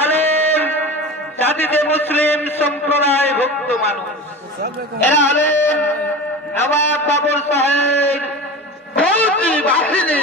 হলেন জাতিতে মুসলিম সম্প্রদায়ভুক্ত মানুষ। এরা হলেন নবাব বাবুল সাহেব ফৌজি বাহিনী।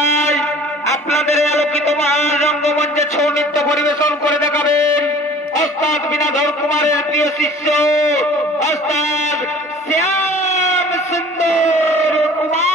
সভায় আপনাদের আলোকিত মহান রঙ্গমঞ্চে ছৌ নৃত্য পরিবেশন করে দেখাবেন ওস্তাদ বিনাধর কুমারের প্রিয় শিষ্য ওস্তাদ শ্যাম সুন্দর কুমার।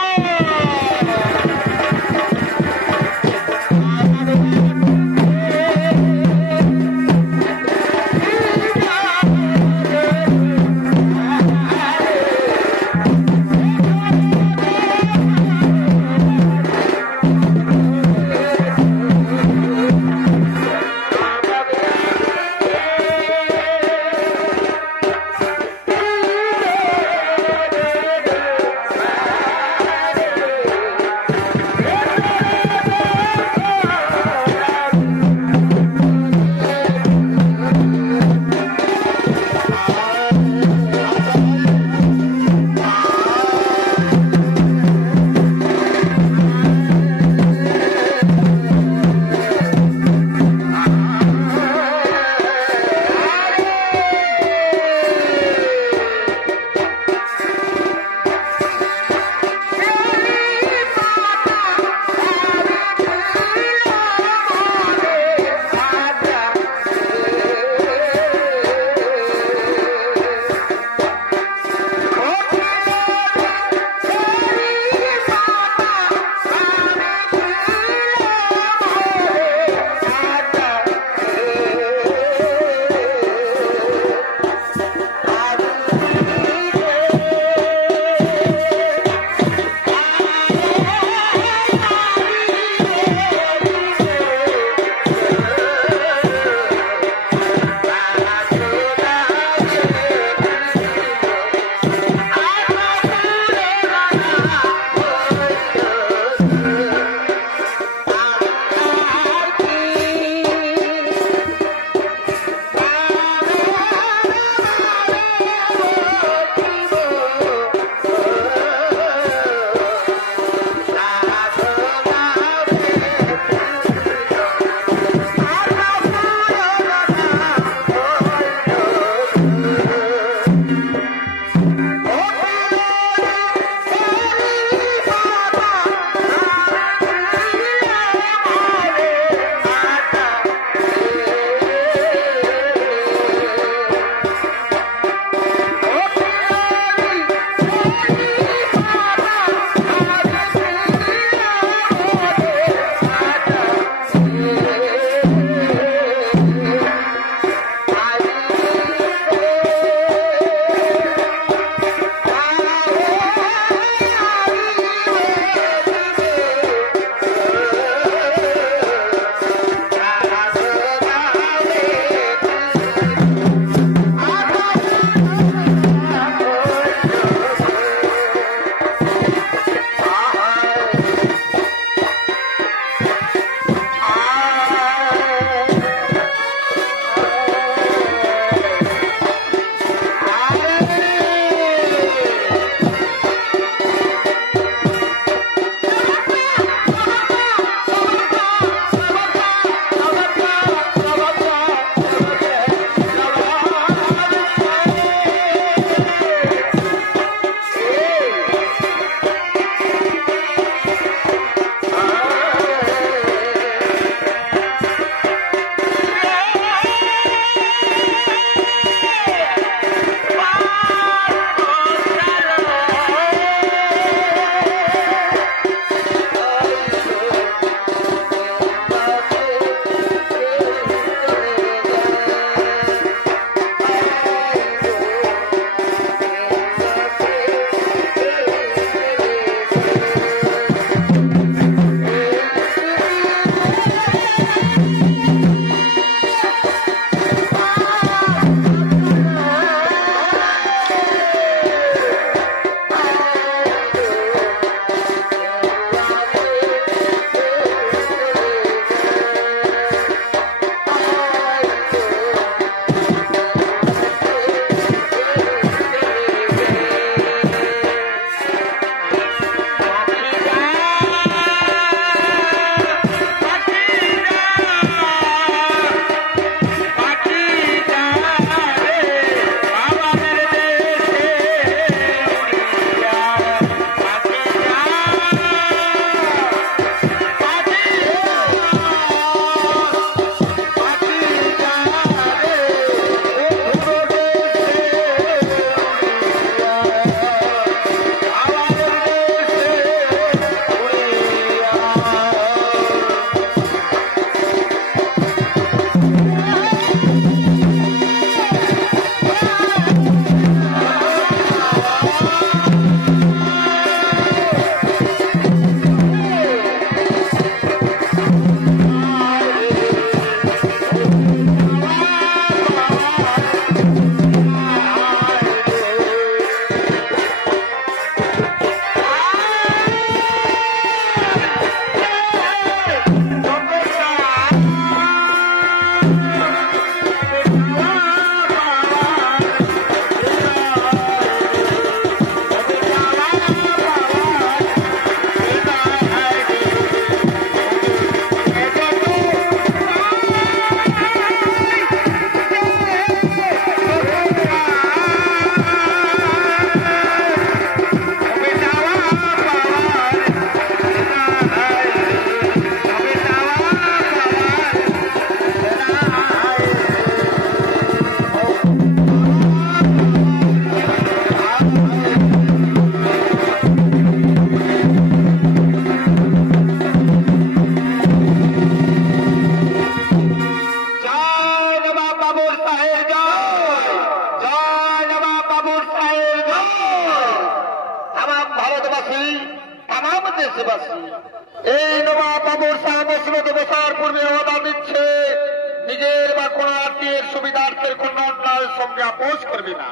সঙ্গে আপোষ করবি না।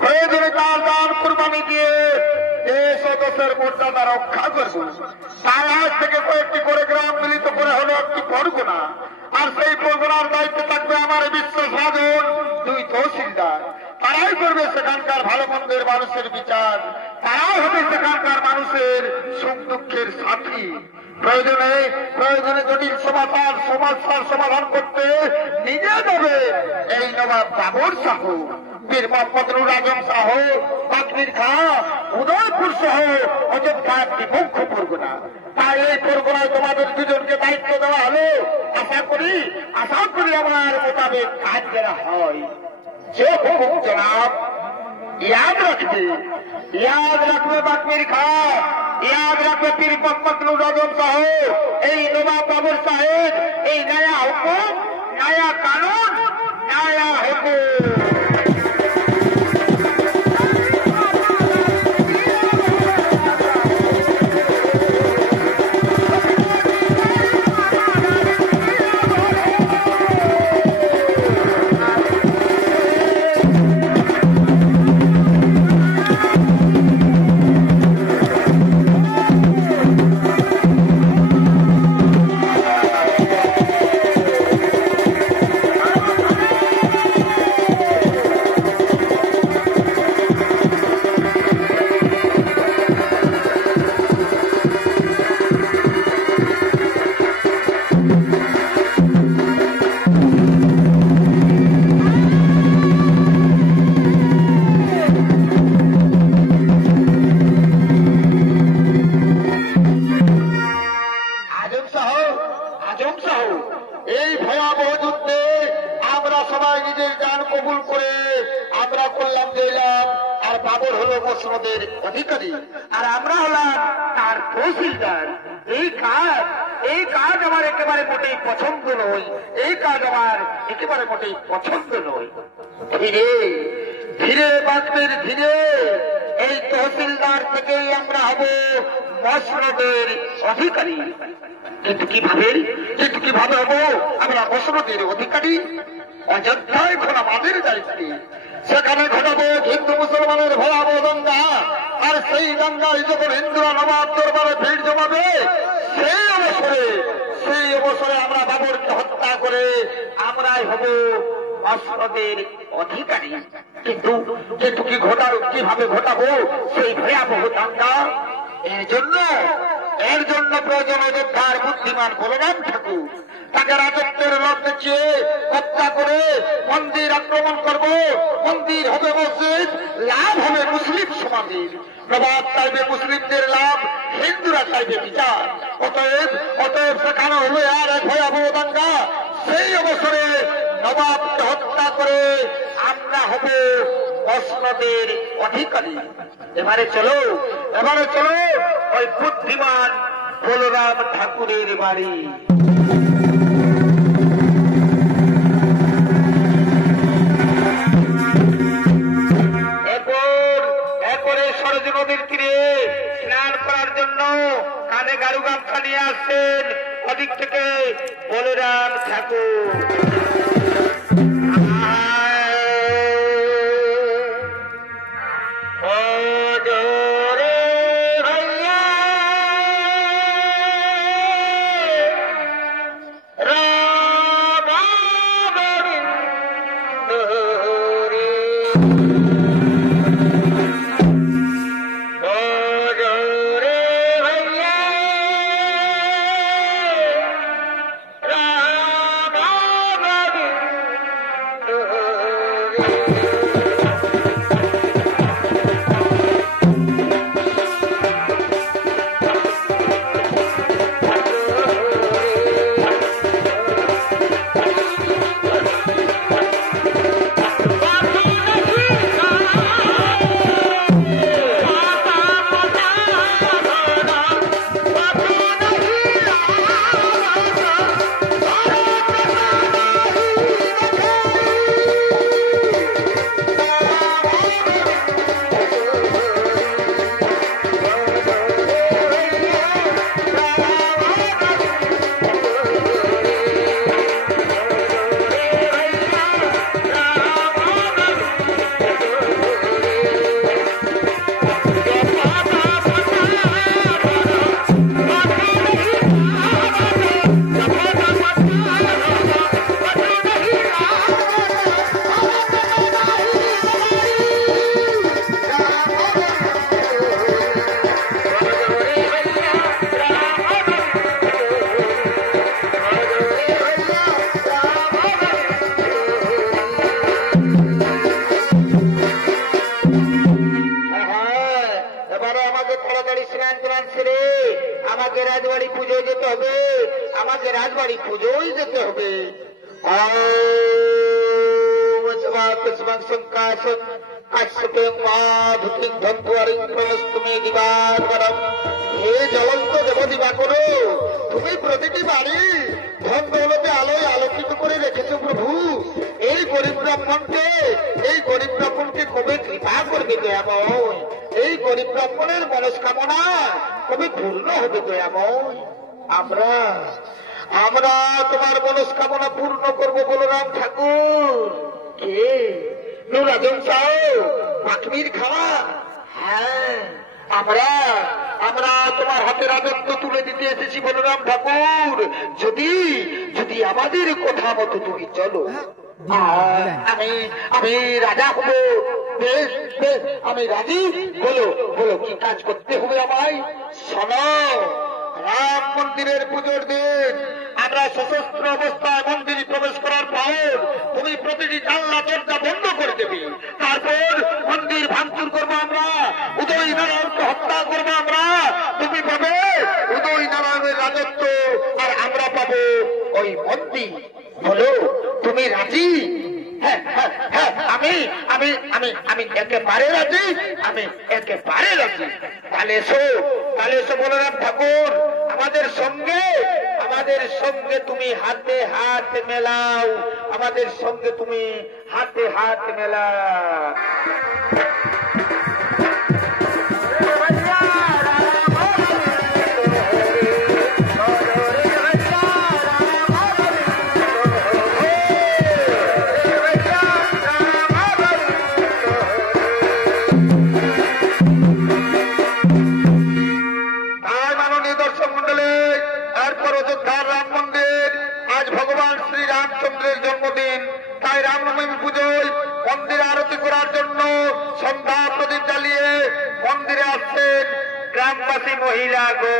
প্রয়োজনে তার দান কুরবানি দিয়ে দেশ ও দেশের মর্যাদা রক্ষা করবো। তার হাত থেকে কয়েকটি করে গ্রাম মিলিত করে হলো একটি পরগনা, আর সেই পরগনার দায়িত্বে থাকবে আমার বিশ্বাসভাজন 2 তহসিলদার। তারাই করবে সেখানকার ভালো মন্দের মানুষের বিচার, তারাই হবে সেখানকার মানুষের সুখ দুঃখের সাথী। প্রয়োজনে জটিল সমস্যার সমাধান করতে নিজে দেবে এই নবাব বাবর শাহ, বীর মোহাম্মদ নুর আজম শাহ, বাকরির খাঁ, উদয়পুর সহ অযোধ্যা একটি মুখ্য পরগনা। তাই এই পরগনায় তোমাদের দুজনকে দায়িত্ব দেওয়া হলো। আশা করি আমার মোতাবেক কাজ করা হয়। যে হুকুম জনাব, याद रखबे बाकमिर खां, याद रखबे पीर मोहम्मद नुर आजम साहेब, এই নবাব বাবর সাহেব, এই নয়া হুকুম, নয়া কানুন, নয়া হুকুম। অধিকারী আর আমরা হলাম তার তহসিলদার। এই কাজ আমার একেবারে মোটেই পছন্দ নয়, এই কাজ আমার একেবারে মোটেই পছন্দ নয়। ধীরে ধীরে বাঁচবেন, ধীরে এই তহসিলদার থেকেই আমরা হব মসনদের অধিকারী। কিন্তু কিভাবে হব আমরা মসনদের অধিকারী? অযোধ্যায় এখন আমাদের দায়িত্বে, সেখানে ঘটাবো হিন্দু মুসলমানের ভয়াবহ দাঙ্গা, আর সেই দাঙ্গায় যখন হিন্দুরা নবাব দরবারে ভিড় জমাবে, সেই অবসরে আমরা বাবরকে হত্যা করে আমরাই হব মসনদের অধিকারী। কিন্তু কিভাবে ঘটাবো সেই ভয়াবহ দাঙ্গা? এর জন্য প্রয়োজন অযোধ্যার বুদ্ধিমান বলরাম ঠাকুর। তাকে রাজত্বের লোভ দেখিয়ে হত্যা করে মন্দির আক্রমণ করব, মন্দির হবে মসজিদ, লাভ হবে মুসলিম সমাজের। নবাব চাইবে মুসলিমদের লাভ, হিন্দুরা চাইবে বিচার। অতএব সেখানে হলো আর এক ভয়াবহ দাঙ্গা। সেই অবসরে নবাবকে হত্যা করে আমরা হব মসনদের অধিকারী। এবারে চলো ওই বুদ্ধিমান বলরাম ঠাকুরের বাড়ি। এরপরে সরজু নদীর তীরে স্নান করার জন্য কাঁধে গাড়ু গামছা নিয়ে আসছেন ওদিক থেকে বলরাম ঠাকুর। যেতে হবে, আমাকে রাজবাড়ি পুজোই যেতে হবে। হে জ্বলন্ত দেবদিবা করো, তুমি প্রতিটি বাড়ি ধন দৌলতে আলোয় আলোকিত করে রেখেছ প্রভু। এই গরিব ব্রাহ্মণকে কবে কৃপা করবে দয়াময়? এই গরিব ব্রাহ্মণের মনস্কামনা কবে পূর্ণ হবে দয়াময়? আমরা তোমার মনস্কামনা পূর্ণ করবো বলরাম ঠাকুর। কে রাজন চাও পাখমির খাওয়া? হ্যাঁ, আমরা তোমার হাতে রাজত্ব তুলে দিতে এসেছি বলরাম ঠাকুর। যদি আমাদের কথা মতো তুমি চলো, আমি রাজা হব। বেশ বেশ, আমি রাজি। বলো কি কাজ করতে হবে আমায়? শোনো, রাম মন্দিরের পুজোর দিন আমরা সশস্ত্র অবস্থায় মন্দিরে প্রবেশ করার পর তুমি প্রতিটি জানলা দরজা বন্ধ করে দেবে। তারপর মন্দির ভাঙচুর করবো আমরা, উদয় নারায়ণকে হত্যা করবো আমরা। তুমি পাবে উদয় নারায়ণের রাজত্ব, আর আমরা পাবো ওই মন্দির। বলো তুমি রাজি? হ্যাঁ হ্যাঁ হ্যাঁ, আমি একেবারে রাজি, আমি একেবারে রাজি। তাহলে এসো বলরাম ঠাকুর, আমাদের সঙ্গে তুমি হাতে হাত মেলাও, আমাদের সঙ্গে তুমি হাতে হাত মেলাও। রামচন্দ্রের জন্মদিন, তাই রামনবমী পুজোয় মন্দিরে আরতি করার জন্য সন্ধ্যা প্রদীপ জ্বালিয়ে মন্দিরে আসছেন গ্রামবাসী মহিলা গো।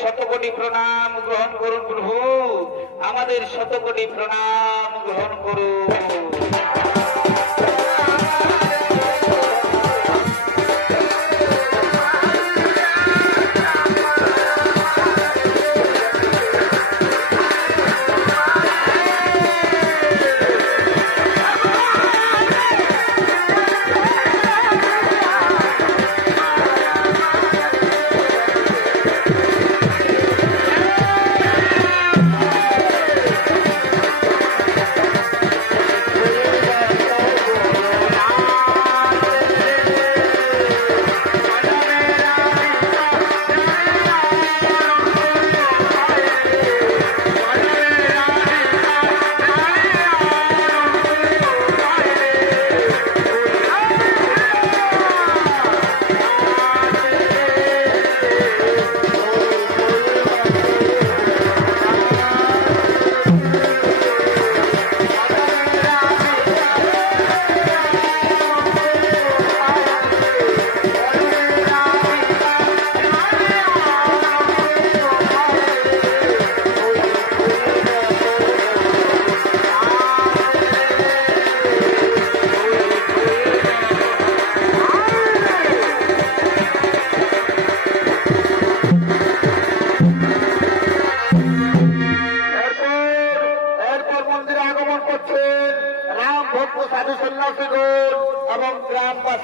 শতকোটি প্রণাম গ্রহণ করুন প্রভু, আমাদের শতকোটি প্রণাম গ্রহণ করুন।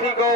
করছি গো।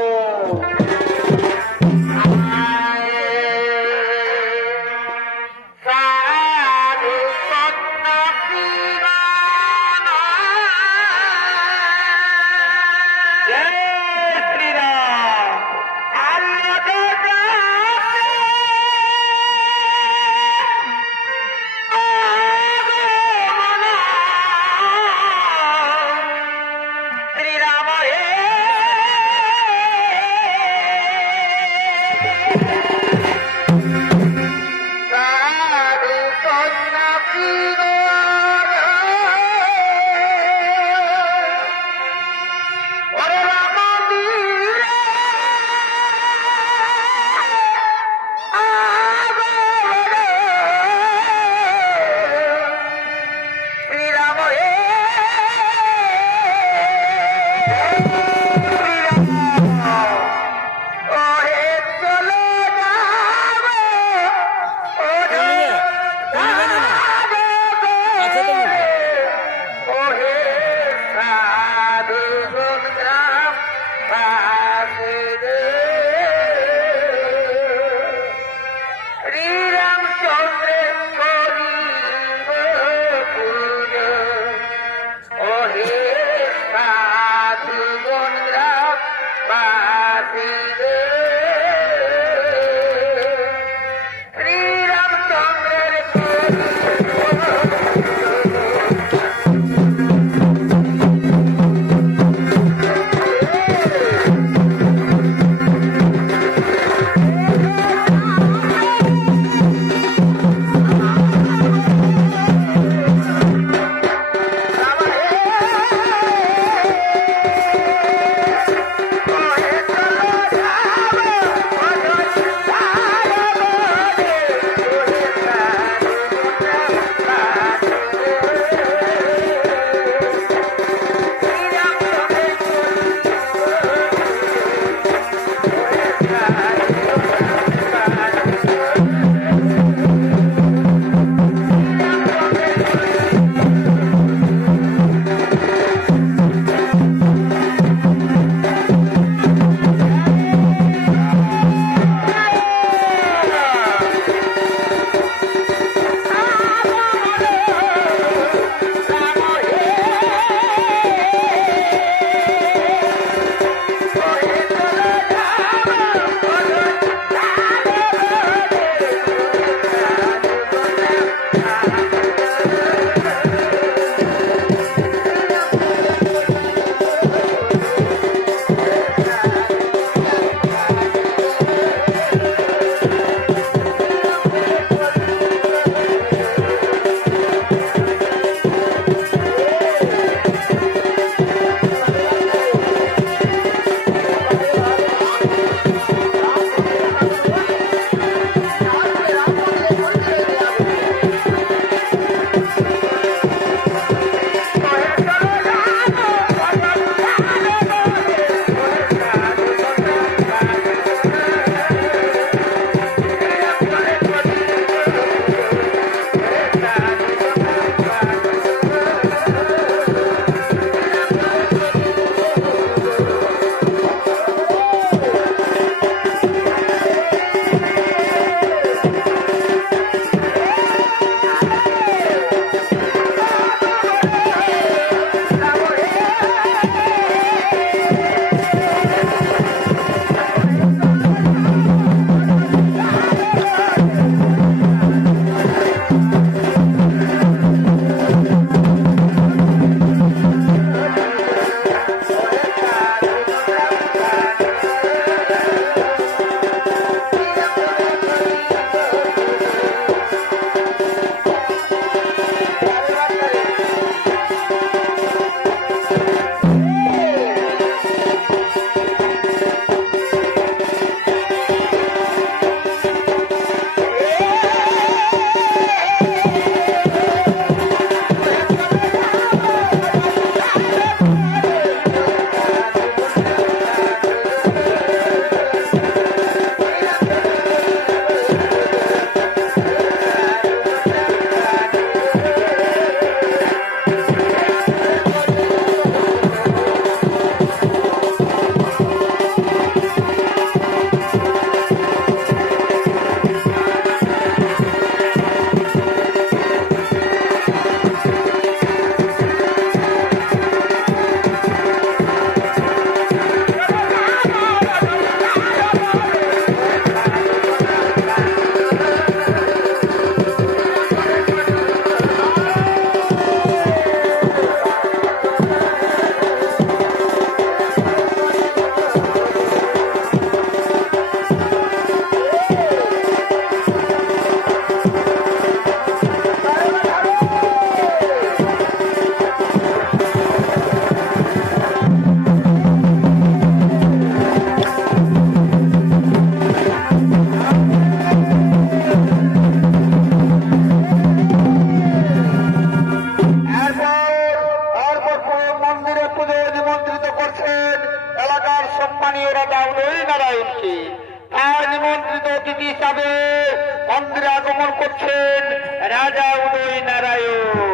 রাজা উদয় নারায়ণ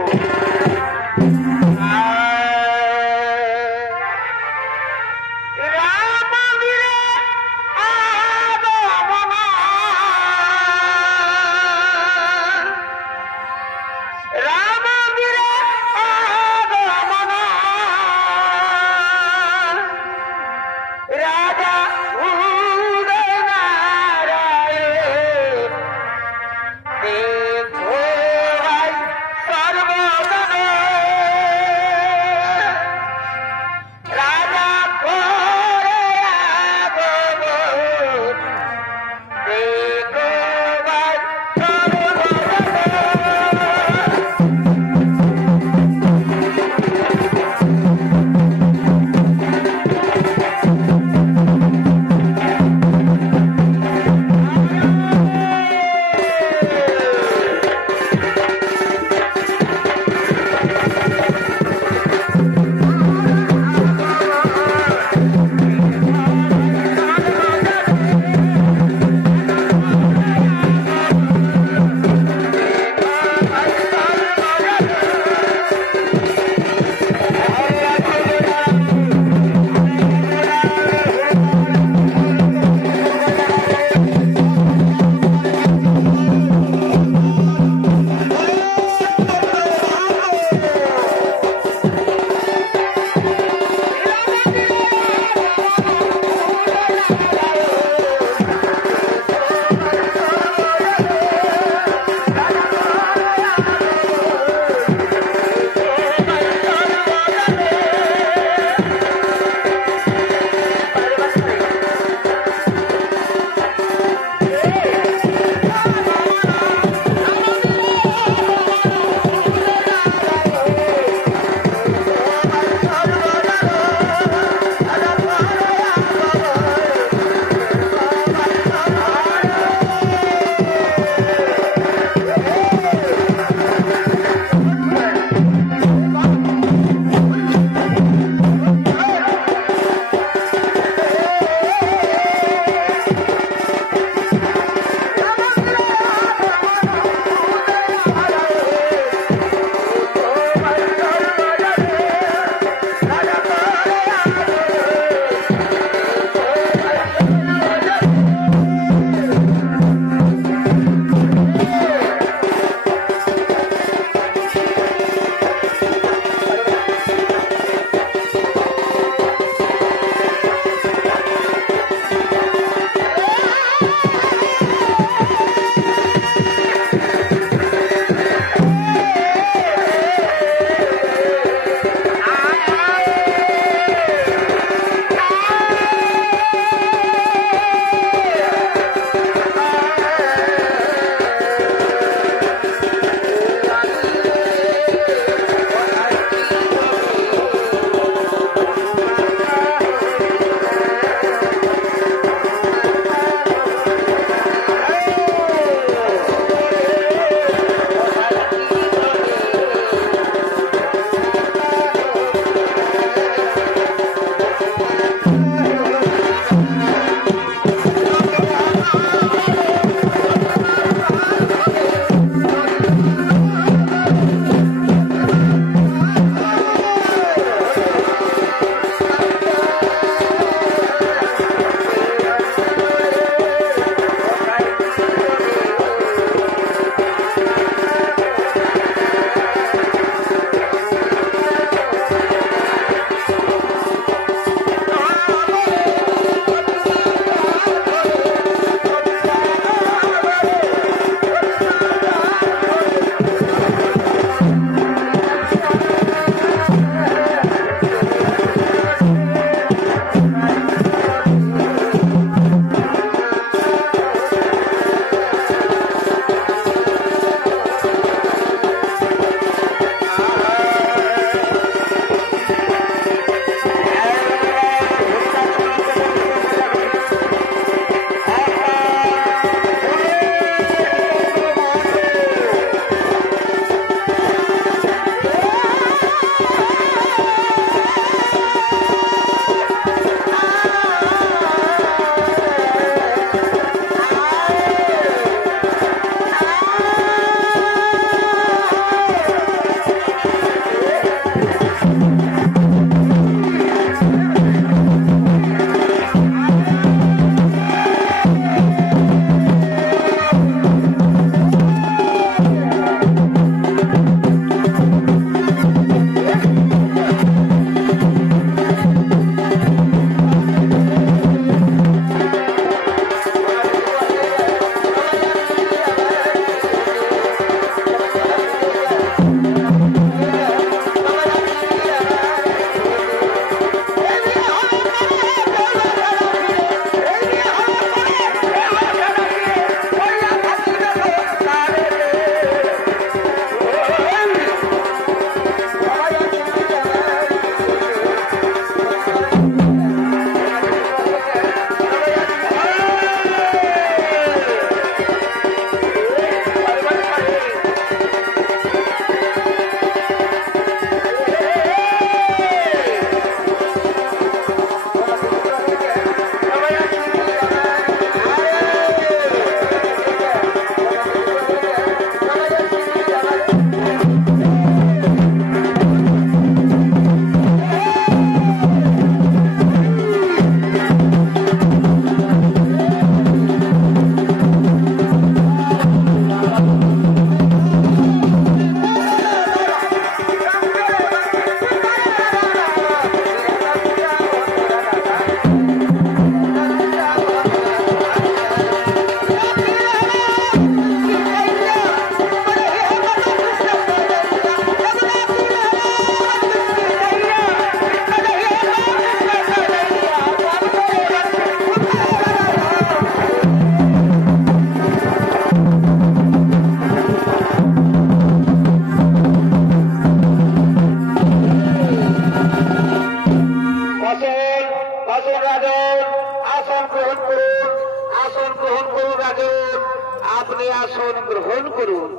গ্রহণ করুন।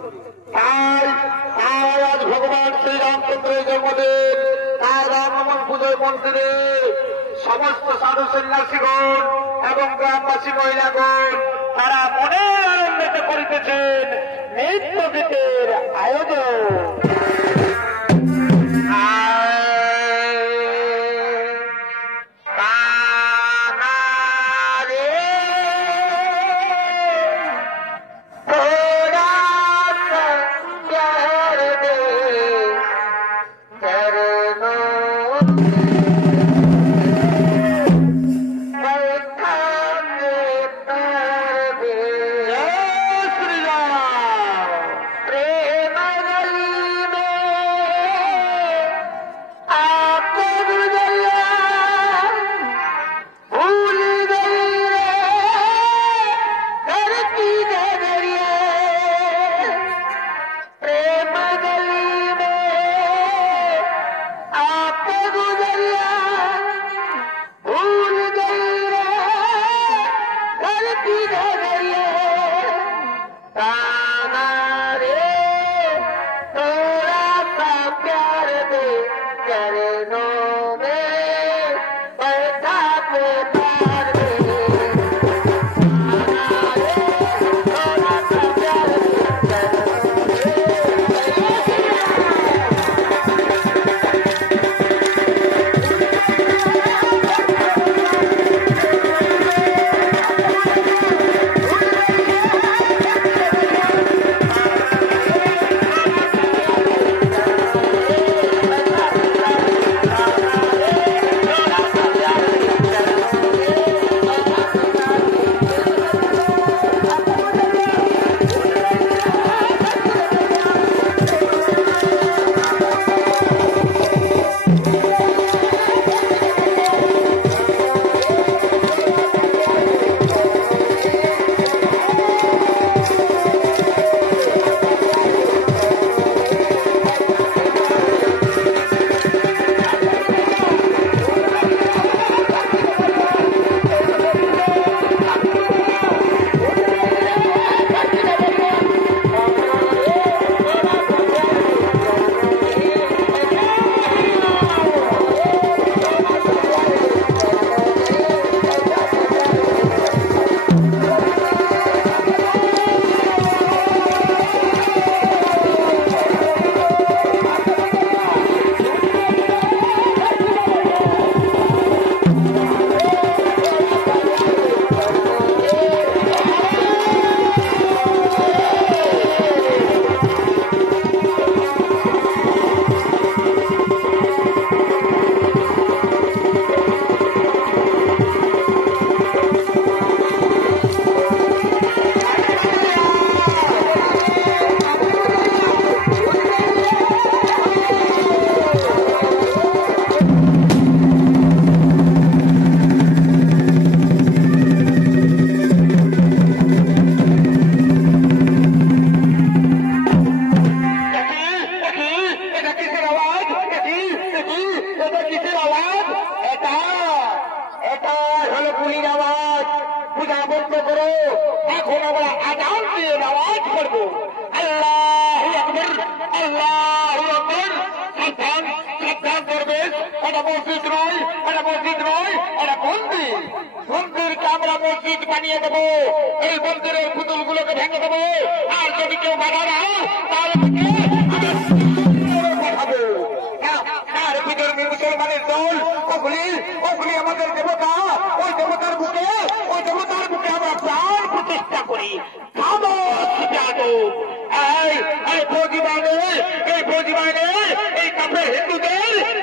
তাই আজ ভগবান শ্রীরামচন্দ্রের জন্মদিন, তার রামনবমী পুজোর মন্দিরে সমস্ত সাধু সন্ন্যাসীগণ এবং গ্রামবাসী মহিলাগণ তারা মনের আনন্দিত করিতেছেন নৃত্য গীতের আয়োজন। মন্দিরকে আমরা মসজিদ বানিয়ে দেবো, এই মন্দিরের পুতুলগুলোকে ভেঙে দেবো, আর যদি কেউ বাধা দাও তাহলে পাঠাবো। তার বিধর্মী মুসলমানের দল ওগুলি আমাদের দেবতা, ওই দেবতার বুকে আমরা প্রাণ প্রতিষ্ঠা করি। এই ফৌজি বাহিনী এই কাপড় হিন্দুদের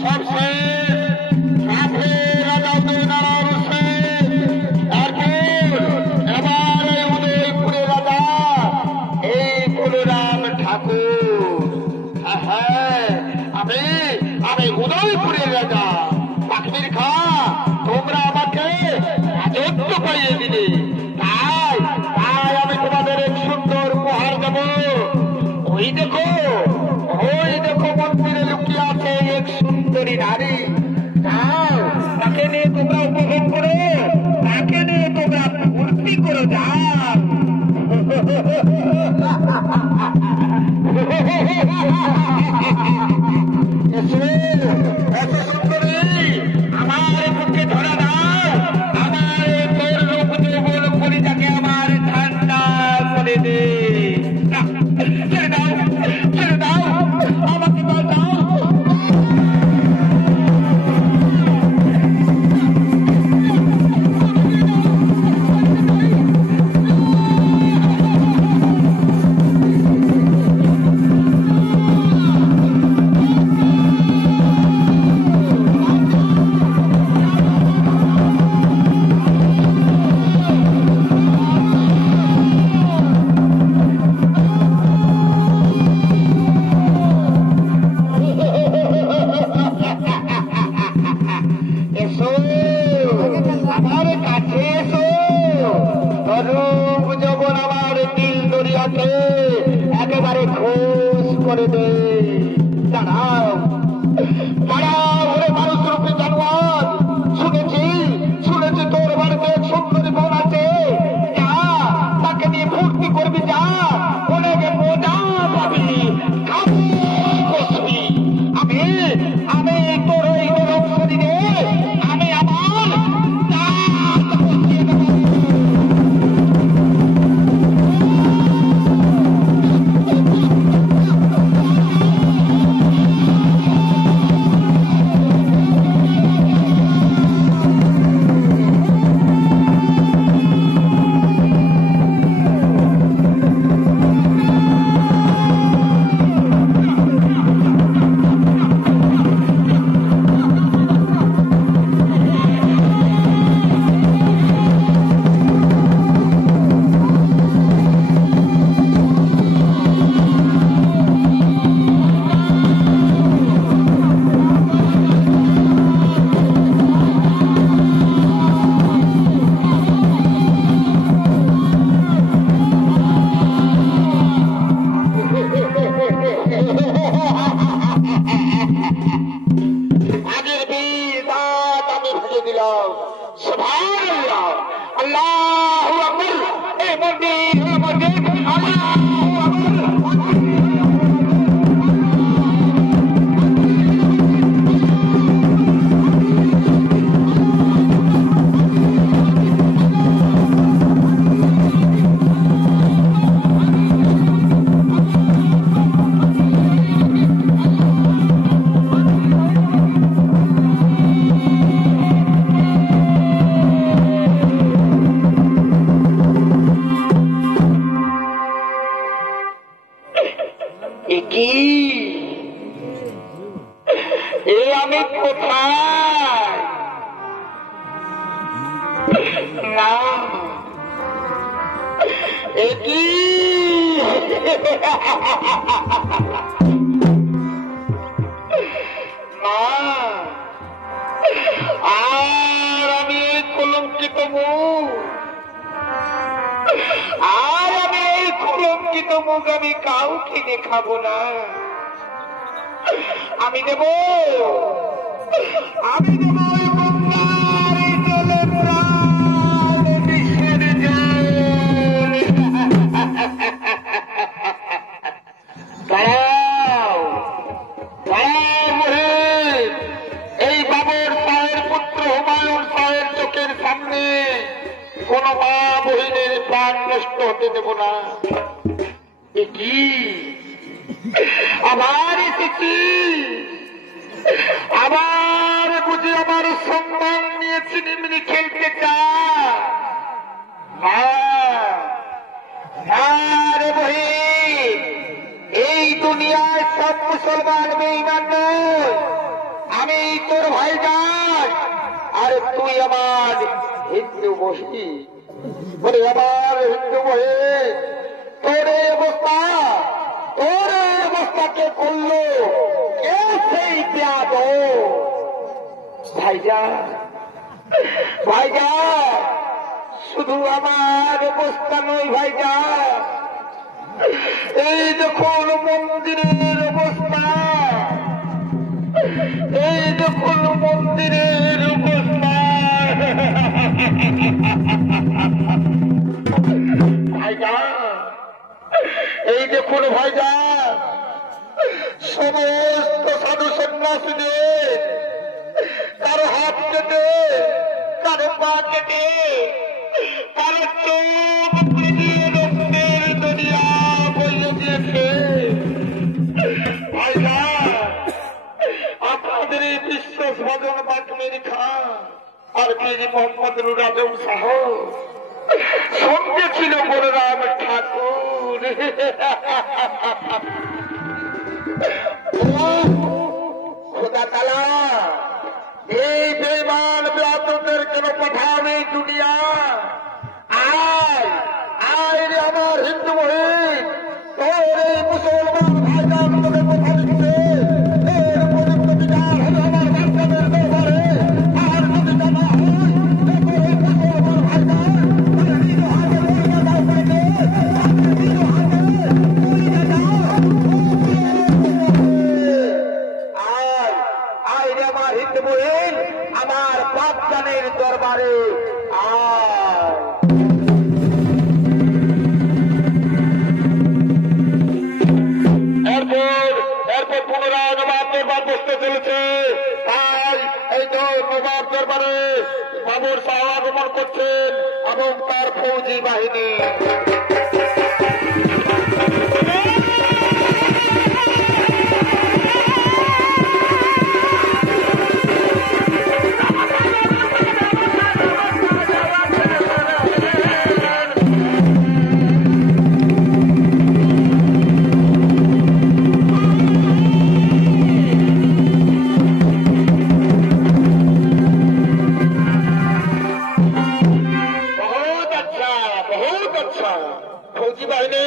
সব শেষ, রাধে রাজা উদয়নারায়ণ শেষ। এবার এই উদয়পুরের রাজা এই বলরাম ঠাকুর। হ্যাঁ, আমি উদয়পুরের রাজা। পাখির খা, তোমরা আমাকে রাজত্ব পাইয়ে দিলে, তাই আমি তোমাদের এক সুন্দর উপহার দেব। ওই দেখো মন্দিরে লুকিয়ে আছে এক সুন্দরী নারী। তাকে নিয়ে তোমরা উপভোগ করো, তাকে নিয়ে তোমরা ফুর্তি করে যাও। এত সুন্দরী আমার বুকে ধরা দাও, আমার তোর রূপ যৌবন কলিজাকে আমার ঠান্ডা করে দে। ছেড়ে দাও, আমাকে বাঁচাও। একেবারে খোঁজ করে দে। দাঁড়াও ওরে মানুষ রূপে জানোয়ার, শুনেছি তোর বাড়িতে সুন্দরী বোন আছে। যা, তাকে নিয়ে ফুর্তি করবি, যা, অনেক মজা পাবি, খাবি, বসবি। আমি তোর এই গরম শরীরে আমি আমার দাঁত বসিয়ে দেব। আমি কোথায়? না, এটি না, আর আমি এই কলঙ্কিত মুখ, আমি কাউকে দেখাবো না। আমি দেব ওই গঙ্গার জলে প্রাণ বিষের জল। এই বাবর শাহের পুত্র হুমায়ুন শাহের চোখের সামনে কোন মা বহিনের প্রাণ নষ্ট হতে দেব না। কি আবার এসেছি, আবার বুঝি আমার সম্মান নিয়ে চিনিমিনি খেলতে চারে বহিন, এই দুনিয়ায় সব মুসলমান বেঈমান নয়। তোর ভাইজান, আরে তুই আমার হিন্দু বহি, বলে আমার হিন্দু বহি, তোর এই অবস্থা, তোর এই অবস্থাকে করলো কে? সেই পেয়াদ ভাইজান, ভাইজান, শুধু আমার অবস্থা নয় ভাইজান, এই দেখুন মন্দিরের অবস্থা, এই দেখুন মন্দিরের অবস্থা। ভাইজান, এই দেখুন ভাইজান, সমস্ত সাধু সন্ন্যাসীদের কারো হাত কেটে, কারো পা কেটে, কারো চোখ দিয়ে রক্তের দুনিয়া বইয়ে দিয়েছে। ভাইজান, আপনাদের এই বিশ্বাস ভজন বাকমের খান আর কেজি মোহাম্মদ রাজম শাহ, সঙ্গে ছিল বলরাম ঠাকুর। খোদা তাআলা এই বেঈমান বেয়াদবদের কেন পাঠাবে দুনিয়া? আয় আয় রে আমার হিন্দু মহিন, তোর এই মুসলমান ভাইজান তোকে কথা দিচ্ছে, এর উপযুক্ত বিচার হবে আমার বাচ্চাদের দরবারে। আর যদি তা না হয়, তোর এই মুসলমান ভাইজান তোকে নিজ হাতে মুড়িয়ে দাও, তাকে নিজ হাতে মুড়িয়ে দাও। আয় আয় রে আমার হিন্দু মহিন, আমার বাচ্চাদের দরবারে আয়। এরপর পুনরায় নবাব দরবার বসতে চলেছে। তাই এই তো নবাব দরবারে বাবুর শাহ আগমন করছেন এবং তার ফৌজি বাহিনী। ফৌজি বাহিনী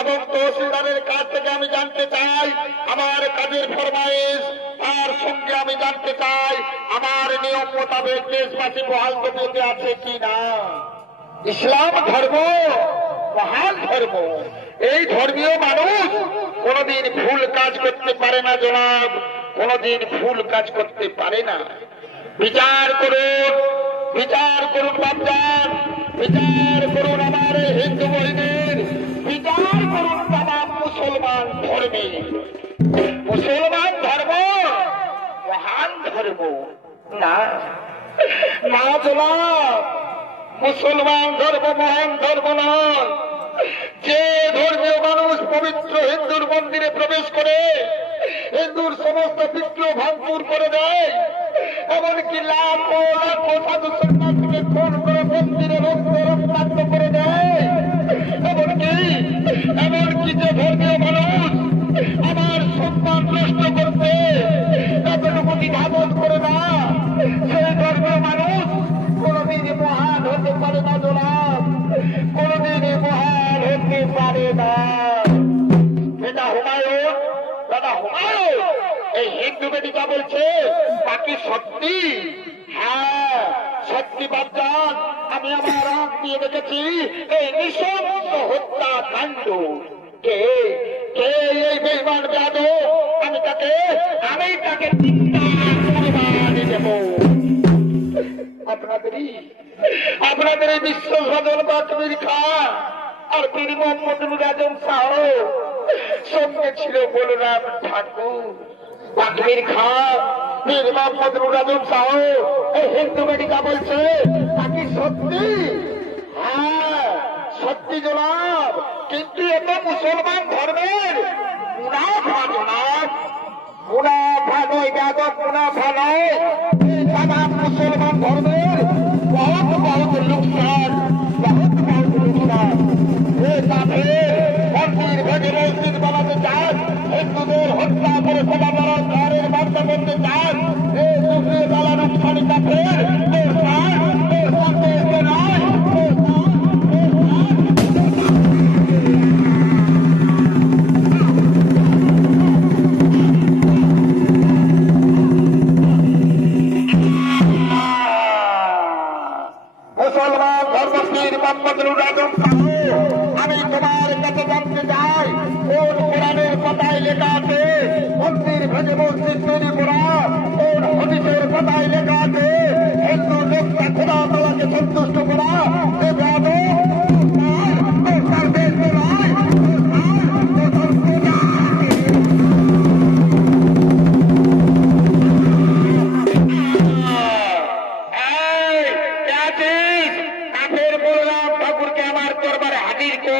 এবং তহসিলদারের কাছ থেকে আমি জানতে চাই আমার কাজের ফরমাইশ, তার সঙ্গে আমি জানতে চাই আমার নিয়ম মোতাবেক দেশবাসী বহাল তবিয়তে আছে কি না। ইসলাম ধর্ম মহান ধর্ম, এই ধর্মীয় মানুষ কোনদিন ভুল কাজ করতে পারে না জনাব, কোনদিন ভুল কাজ করতে পারে না। বিচার করুন, বিচার করুন বাপজান, বিচার করুন আমার হিন্দু মহিনের, বিচার করুন তামাম মুসলমান ধর্মে। মুসলমান ধর্ম মহান ধর্ম না, না জনাব, মুসলমান ধর্ম মহান ধর্ম নয়। যে ধর্মীয় মানুষ পবিত্র হিন্দুর মন্দিরে প্রবেশ করে হিন্দুর সমস্ত বিগ্রহ ভাঙচুর করে দেয়, এমনকি লাখো লাখো সাধু সন্ন্যাসীকে খুন করে মন্দিরে রক্তাক্ত করে দেয়, এমনকি যে ধর্মীয় মানুষ আমার সম্মান নষ্ট করতে এতটুকু দ্বিধাবোধ করে না, সেই ধর্মীয় মানুষ কোনদিন মহান হতে পারে না জনাব, কোনদিন মহান হতে পারে না। এটা হুমায়ুন, দাদা হুমায়ুন এই হিন্দু বেদিকা বলছে বাকি সত্যি। হ্যাঁ সত্যি বাপজান, আমি আমার আঁখ দিয়ে দেখেছি এই নৃশংস হত্যাকাণ্ড। কে কে এই বেঈমান বেয়াদব, আমি তাকে দেব। আপনাদের এই বিশ্বভাজন বাকমির খান আর পীর মোহাম্মদ রাজম শাহ, সঙ্গে ছিল বলরাম ঠাকুর। বাকমির খান পীর মোহাম্মদ রাজম শাহ এই হিন্দু বেদিকা বলছে বাকি সত্যি। হ্যাঁ সত্যি জনাব, কিন্তু এটা মুসলমান ধর্মের মুনাফা জনাব, মুনাফা নয় বেয়াদব, মুনাফা নয়। তামাম মুসলমান ধর্মের बहुत बहुत नुकसान, बहुत बहुत नुकसान। ये काफिर मंदिर भेजे मस्जिद बनाते चान, हिंदुদের হত্যা করে সমাধানের মাধ্যমে চান, সন্তুষ্ট করা ঠাকুরকে আমার দরবারে হাজির কর।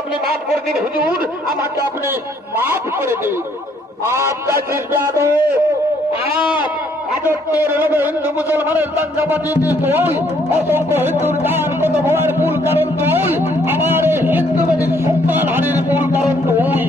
আপনি মাফ করে দিন হুজুর, আমাকে আপনি মাফ করে দিন। আপনার আজকের হিন্দু মুসলমানের দাঙ্গাবাদী তুই, অসংখ্য হিন্দুর দান কত ভয়ের মূল কারণ তুই, আমার এই হিন্দুবাদী সম্মান হারির মূল কারণ তুই।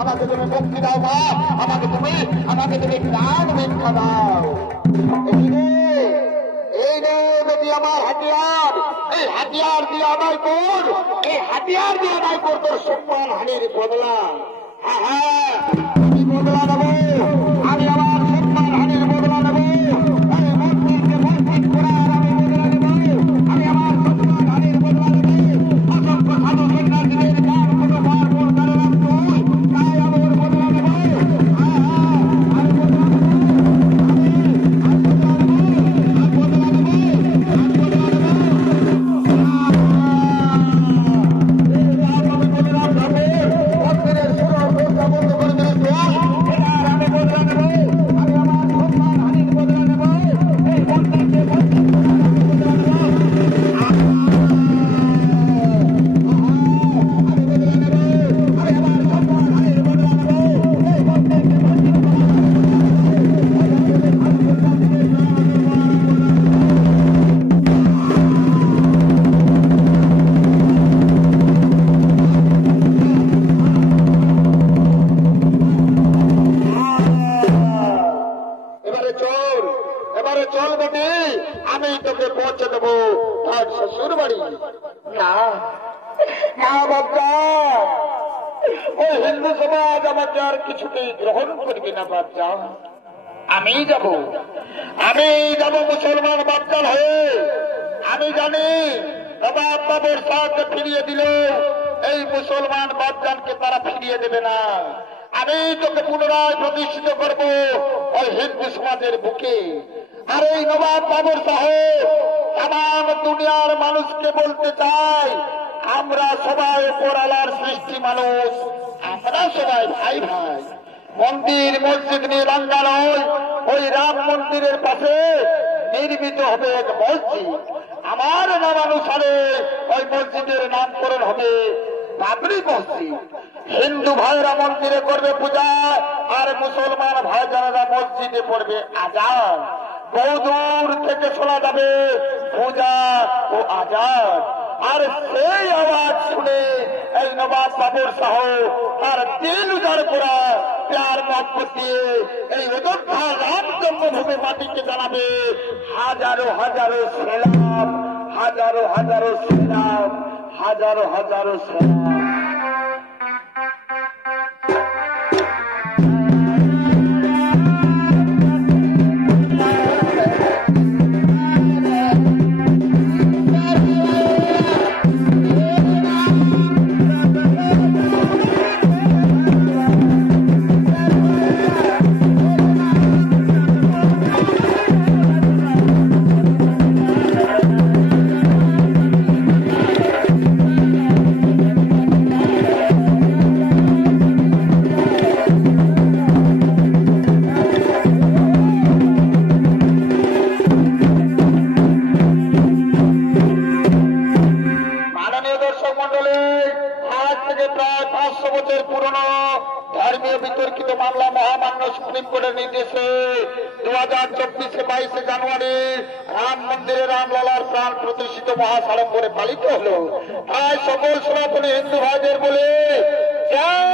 আমাকে তুমি মুক্তি দাও মা, আমাকে তুমি জ্ঞান ভিক্ষা দাও। এই নে বেটি আমার হাতিয়ার, এই হাতিয়ার দিয়ে আদায় কর, এই হাতিয়ার দিয়ে আদায় কর তোর সম্মান হানির বদলা। হ্যাঁ হ্যাঁ, আমি বদলা নেবো, আমি আমার সম্মান হানির বদলা নেবো। আমি মন্দিরকে মসজিদ করার আমি বদলা নেবো, আমি আমার সম্মান হানির বদলা নেবো। অসংখ্য সাধু সন্ন্যাসীদের গান কোনো বার মূল কারণ তুই, তাই আমি ওর বদলা নেবো। হ্যাঁ হ্যাঁ, আমি বদলা নেবো, আমি তোকে পৌঁছে দেবো তার শ্বশুর বাড়ি। না না বাবা, ওই হিন্দু সমাজ আমাকে আর কিছুতেই গ্রহণ করবে না বাচ্চা। আমি যাব মুসলমান বাচ্চার হয়ে। আমি জানি নবাব বাবুর সাথে ফিরিয়ে দিল এই মুসলমান বাচ্চানকে তারা ফিরিয়ে দেবে না। আমি তোকে পুনরায় প্রতিষ্ঠিত করব ওই হিন্দু সমাজের বুকে। আর এই নবাব বাবুর সাহেব তাম দুনিয়ার মানুষকে বলতে চাই, আমরা সবাই উপর আল্লাহর সৃষ্টি মানুষ, আমরা সবাই ভাই ভাই। মন্দির মসজিদ নিয়ে দাঙ্গা নয়, ওই রাম মন্দিরের পাশে নির্মিত হবে এক মসজিদ। আমার নামানুসারে ওই মসজিদের নামকরণ হবে বাবরি মসজিদ। হিন্দু ভাইরা মন্দিরে করবে পূজা, আর মুসলমান ভাই যারা মসজিদে পড়বে আজান। বহু দূর থেকে শোনা যাবে পূজা ও আজান। আর সেই আওয়াজ শুনে এই নবাব বাবুর শাহ তার দিল উজাড় করা প্যার মহব্বত দিয়ে এই অযোধ্যা রাম জন্মভূমি মাটিকে জানাবে হাজারো হাজারো সেলাম, হাজারো হাজারো সেলাম, হাজারো হাজারো সেলাম। ধর্মীয় বিতর্কিত মামলা মহামান্য সুপ্রিম কোর্টের নির্দেশে 2024-22 জানুয়ারি রাম মন্দিরে রামলালার প্রাণ প্রতিষ্ঠিত মহাসাড়ম্বরে পালিত হলো। তাই সকল সনাতনী হিন্দু ভাইদের বলে জয়